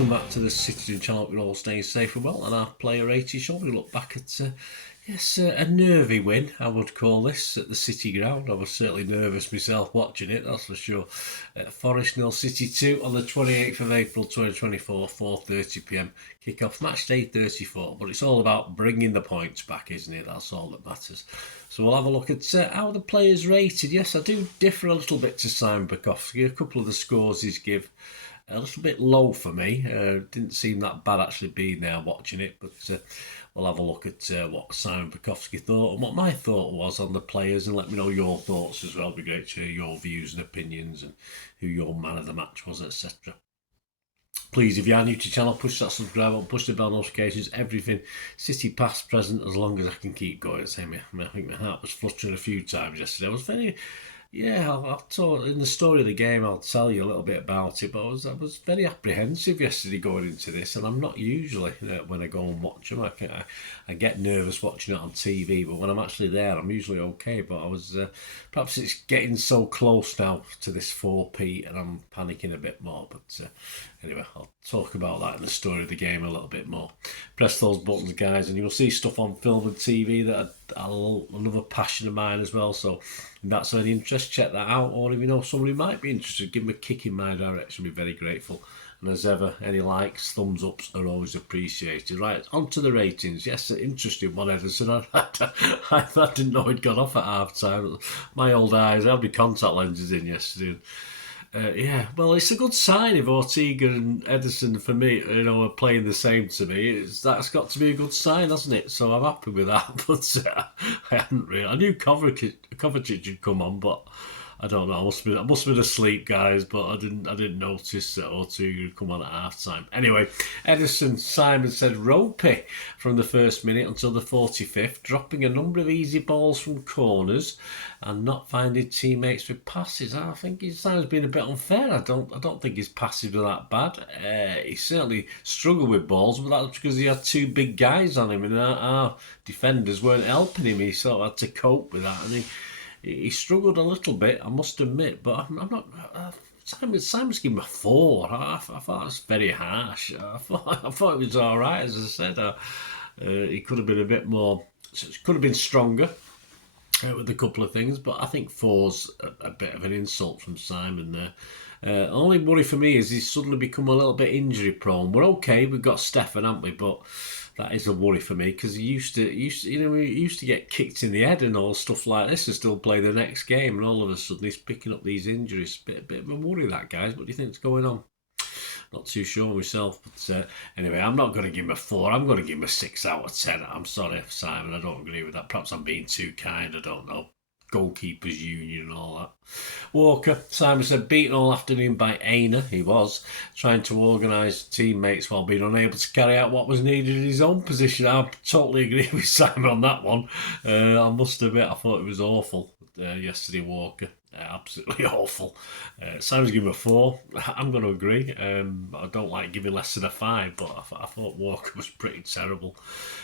welcome back to the Citytilidie channel. We're all staying safe and well, and our player rating show. We look back at a nervy win, I would call this, at the City ground. I was certainly nervous myself watching it, that's for sure. Forest 0, City 2 on the 28th of April 2024, 4:30pm kick-off, match day 34. But it's all about bringing the points back, isn't it? That's all that matters. So we'll have a look at how the players rated. Yes, I do differ a little bit to Simon Bajkowski. A couple of the scores he's give a little bit low for me. Didn't seem that bad actually being there watching it, but we'll have a look at what Simon Bajkowski thought and what my thought was on the players, and let me know your thoughts as well. It'd be great to hear your views and opinions and who your man of the match was, etc. Please, if you are new to the channel, push that subscribe button, push the bell notifications, everything. City past, present, as long as I can keep going. I think my heart was fluttering a few times yesterday. I was very... Yeah, I'll talk in the story of the game. I'll tell you a little bit about it, but I was very apprehensive yesterday going into this, and I'm not usually when I go and watch them. I get nervous watching it on TV, but when I'm actually there, I'm usually okay. But I was perhaps it's getting so close now to this 4p, and I'm panicking a bit more. But anyway, I'll talk about that in the story of the game a little bit more. Press those buttons, guys, and you'll see stuff on film and TV that another passion of mine as well. So if that's of any interest, check that out. Or if you know somebody who might be interested, give them a kick in my direction. I'd be very grateful. And as ever, any likes, thumbs ups are always appreciated. Right, on to the ratings. Yes, an interesting one, Edison. I didn't know he'd gone off at half time. My old eyes, I had my contact lenses in yesterday. Yeah, well, it's a good sign if Ortega and Edison, for me, are playing the same to me. That's got to be a good sign, hasn't it? So I'm happy with that. But I hadn't really. I knew Kovacic had come on, but I don't know. I must have been asleep, guys. But I didn't notice that Ortega had come on at half time. Anyway, Edison Simon said ropey from the first minute until the 45th, dropping a number of easy balls from corners and not finding teammates with passes. I think his sign's been a bit unfair. I don't think his passes were that bad. He certainly struggled with balls, but that's because he had two big guys on him, and our defenders weren't helping him. He sort of had to cope with that, and he struggled a little bit, I must admit. But I'm not. Simon's given him a 4. I thought it was very harsh. I thought it was all right, as I said. He could have been a bit more. Could have been stronger with a couple of things, but I think 4's a bit of an insult from Simon there. Only worry for me is he's suddenly become a little bit injury prone. We're okay, we've got Stefan, haven't we? But that is a worry for me, because he used to get kicked in the head and all stuff like this and still play the next game, and all of a sudden he's picking up these injuries. Bit of a worry, that, guys. What do you think's going on? Not too sure myself, but anyway, I'm not going to give him a 4. I'm going to give him a 6 out of 10. I'm sorry, Simon, I don't agree with that. Perhaps I'm being too kind, I don't know. Goalkeepers Union and all that. Walker, Simon said, beaten all afternoon by M.E.N. He was trying to organise teammates while being unable to carry out what was needed in his own position. I totally agree with Simon on that one. I must admit, I thought it was awful yesterday, Walker. Absolutely awful. Simon's giving him a 4. I'm going to agree. I don't like giving less than a 5, but I thought Walker was pretty terrible.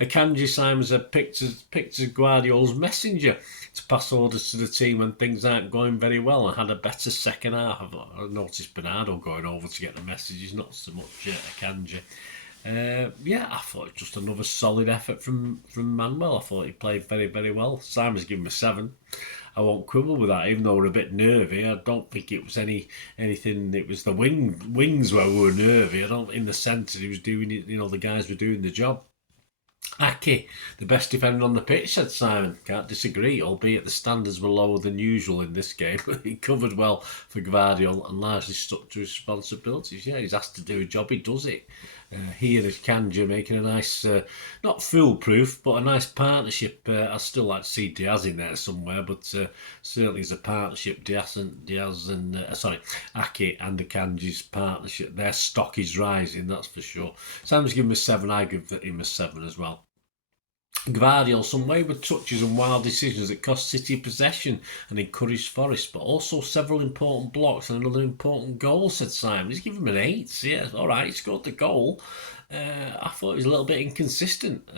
Akanji, Simon said, picked as Guardiola's messenger to pass orders to the team when things aren't going very well, and had a better second half. I noticed Bernardo going over to get the messages, not so much Akanji. Yeah, I thought it was just another solid effort from Manuel. I thought he played very, very well. Simon's given him a 7. I won't quibble with that, even though we're a bit nervy. I don't think it was anything. It was the wings where we were nervy. I don't, in the centre, he was doing it. The guys were doing the job. Aki, the best defender on the pitch, said Simon. Can't disagree, albeit the standards were lower than usual in this game. He covered well for Guardiola and largely stuck to his responsibilities. Yeah, he's asked to do a job, he does it. He and his Kanja making a nice, not foolproof, but a nice partnership. I still like to see Diaz in there somewhere, but certainly as a partnership, Aki and the Kanji's partnership, their stock is rising, that's for sure. Sam's given him a 7, I give him a 7 as well. Guardiola, some wayward touches and wild decisions that cost City possession and encouraged Forest, but also several important blocks and another important goal, said Simon. He's given him an 8. Yeah, all right, he scored the goal. I thought he was a little bit inconsistent.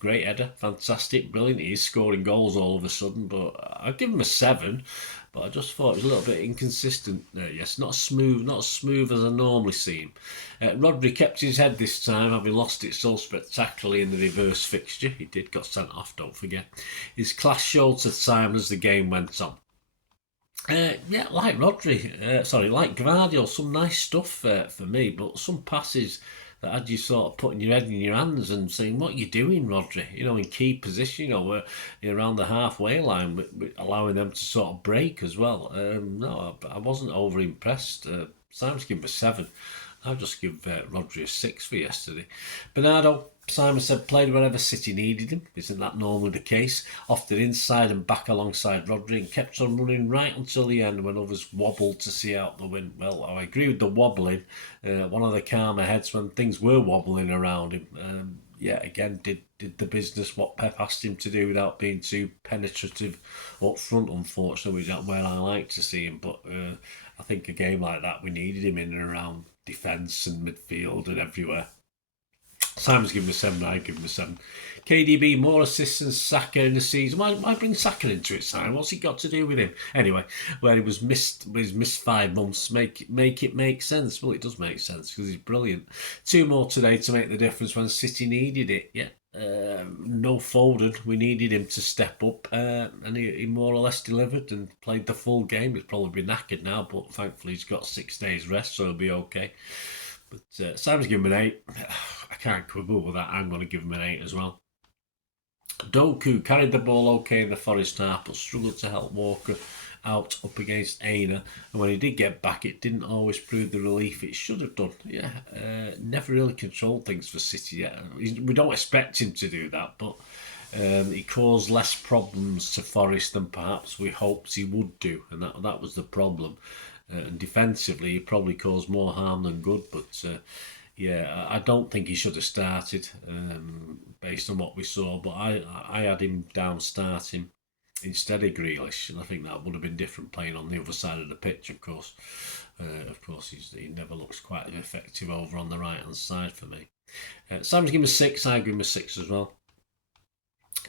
Great header, fantastic, brilliant. He is scoring goals all of a sudden, but I'd give him a 7. but I just thought it was a little bit inconsistent. Yes, not as smooth as I normally see him. Rodri kept his head this time, having lost it so spectacularly in the reverse fixture. He got sent off, don't forget. His class showed to Simon as the game went on. Like Rodri, like Gvardiol, some nice stuff for me, but some passes that had you sort of putting your head in your hands and saying, "What are you doing, Rodri?" In key position, where you're around the halfway line, allowing them to sort of break as well. No, I wasn't over impressed. Simon's given a 7. I'll just give Rodri a 6 for yesterday. Bernardo, Simon said, played wherever City needed him. Isn't that normally the case? Often inside and back alongside Rodri, and kept on running right until the end when others wobbled to see out the win. Well, I agree with the wobbling. One of the calmer heads when things were wobbling around him. Again, did the business what Pep asked him to do without being too penetrative up front, unfortunately, which is where I like to see him. But I think a game like that, we needed him in and around defence and midfield and everywhere. Simon's given a 7, I give him a 7. KDB, more assists than Saka in the season. Why bring Saka into it, Simon? What's he got to do with him? Anyway, where he was missed 5 months, make it make sense. Well, it does make sense because he's brilliant. 2 more today to make the difference when City needed it. Yeah. No Foden. We needed him to step up, and he more or less delivered and played the full game. He's probably knackered now, but thankfully he's got 6 days rest, so he'll be okay. But Simon's given him an 8. I can't quibble with that. I'm going to give him an 8 as well. Doku carried the ball okay in the Forest half, but struggled to help Walker out up against Aina, and when he did get back, it didn't always prove the relief it should have done. Never really controlled things for City yet. We don't expect him to do that, but he caused less problems to Forest than perhaps we hoped he would do, and that was the problem. And defensively, he probably caused more harm than good, but I don't think he should have started based on what we saw, but I had him down starting instead of Grealish, and I think that would have been different playing on the other side of the pitch, of course. He never looks quite effective over on the right-hand side for me. Sam's given him a 6, I give him a 6 as well.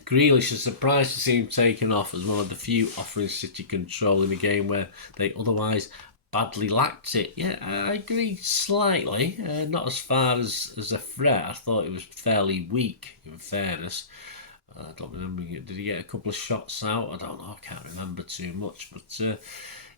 Grealish is surprised to see him taken off as one of the few offering City control in a game where they otherwise badly lacked it. Yeah, I agree slightly. Not as far as a threat. I thought it was fairly weak, in fairness. I don't remember. Did he get a couple of shots out? I don't know. I can't remember too much. But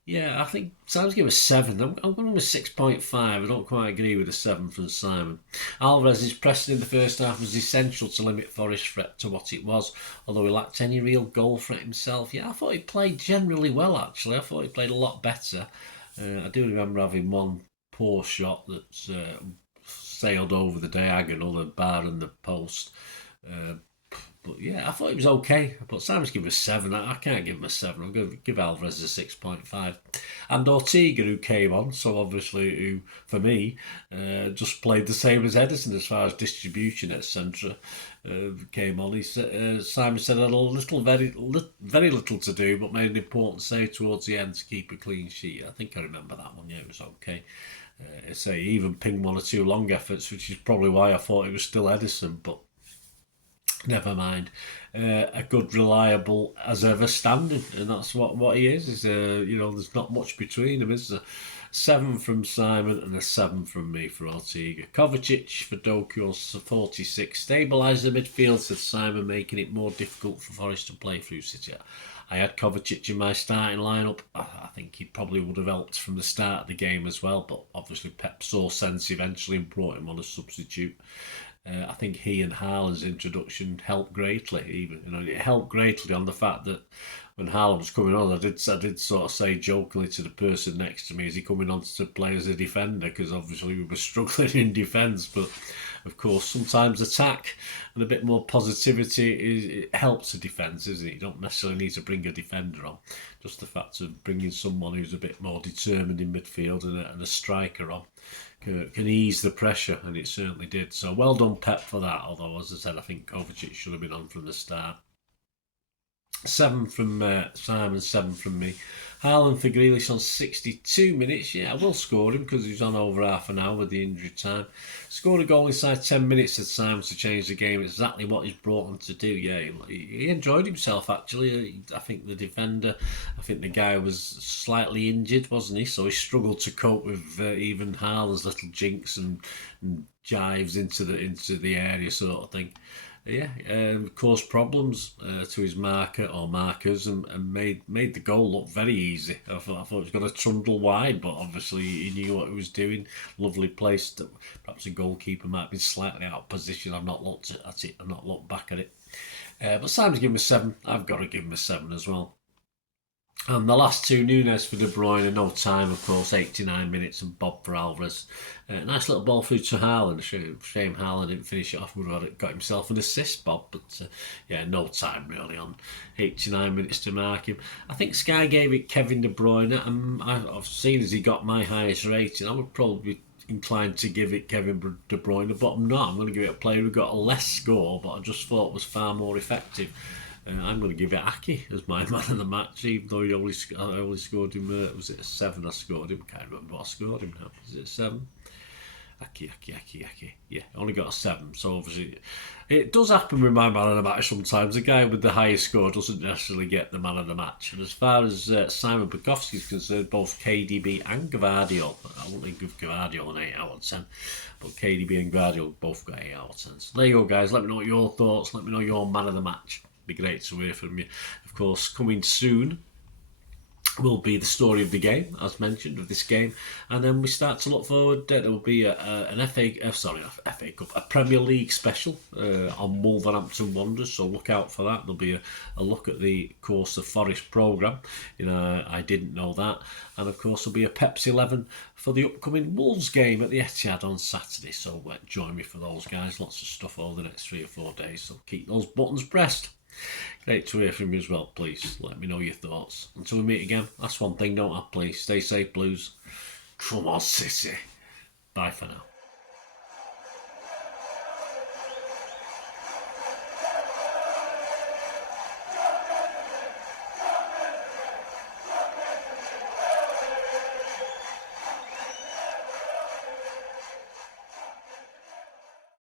I think Simon's given a 7. I'm going with 6.5. I don't quite agree with the 7 from Simon. Alvarez's pressing in the first half was essential to limit Forest's threat to what it was, although he lacked any real goal threat himself. Yeah, I thought he played generally well, actually. I thought he played a lot better. I do remember having one poor shot that sailed over the diagonal, the bar and the post. But I thought it was okay. But Simon's given a 7. I can't give him a 7. I'm going to give Alvarez a 6.5. And Ortega, who came on, so obviously who, for me, just played the same as Edison as far as distribution, etc. Came on. Simon said had very little to do, but made an important save towards the end to keep a clean sheet. I think I remember that one. Yeah, it was okay. He even pinged 1 or 2 long efforts, which is probably why I thought it was still Edison, but never mind. A good, reliable, as ever standing, and that's what he is. There's not much between them, is there? 7 from Simon and a 7 from me for Ortega. Kovacic for Doku, 46. Stabilised the midfield, said Simon, making it more difficult for Forest to play through City. I had Kovacic in my starting lineup. I think he probably would have helped from the start of the game as well, but obviously Pep saw sense eventually and brought him on as substitute. I think he and Haaland's introduction helped greatly. It helped greatly on the fact that when Haaland was coming on, I did sort of say jokingly to the person next to me, is he coming on to play as a defender? Because obviously we were struggling in defence, but of course sometimes attack and a bit more positivity it helps a defence, isn't it? You don't necessarily need to bring a defender on. Just the fact of bringing someone who's a bit more determined in midfield and a striker on can ease the pressure, and it certainly did. So well done, Pep, for that. Although, as I said, I think Kovacic should have been on from the start. 7 from Simon, 7 from me. Haaland for Grealish on 62 minutes. Yeah, I will score him because he's on over half an hour with the injury time. Scored a goal inside 10 minutes at Simon to change the game. Exactly what he's brought him to do. Yeah, he enjoyed himself actually. I think the defender, I think the guy was slightly injured, wasn't he? So he struggled to cope with even Haaland's little jinks and jives into the area sort of thing. Yeah, caused problems to his marker or markers and made the goal look very easy. I thought he was going to trundle wide, but obviously he knew what he was doing. Lovely placed. Perhaps the goalkeeper might have been slightly out of position. I've not looked at it. I've not looked back at it. But Simon's given him a 7. I've got to give him a 7 as well. And the last two, Nunes for De Bruyne, no time, of course, 89 minutes, and Bob for Alvarez. Nice little ball through to Haaland. Shame Haaland didn't finish it off. Would have got himself an assist, Bob. But yeah, no time really on 89 minutes to mark him. I think Sky gave it Kevin De Bruyne. I've seen as he got my highest rating. I would probably be inclined to give it Kevin De Bruyne, but I'm not. I'm going to give it a player who got a less score, but I just thought was far more effective. I'm going to give it Aki as my man of the match, even though I only scored him, was it a 7 I scored him? I can't remember what I scored him now. Is it a 7? Aki. Yeah, only got a 7. So obviously, it does happen with my man of the match sometimes. The guy with the highest score doesn't necessarily get the man of the match. And as far as Simon Bajkowski is concerned, both KDB and Gvardiol, I won't think of Gvardiol an 8 out of 10, but KDB and Gvardiol both got 8 out of 10. So there you go, guys. Let me know what your thoughts. Let me know your man of the match. Be great to hear from you. Of course, coming soon will be the story of the game, as mentioned, of this game, and then we start to look forward. There will be an FA Cup, a Premier League special on Wolverhampton Wanderers. So look out for that. There'll be a look at the course of Forest programme. I didn't know that, and of course there'll be a Pepsi 11 for the upcoming Wolves game at the Etihad on Saturday. So join me for those, guys. Lots of stuff over the next 3 or 4 days. So keep those buttons pressed. Great to hear from you as well. Please let me know your thoughts. Until we meet again, that's one thing, don't I? Please stay safe, Blues. Come on, City. Bye for now.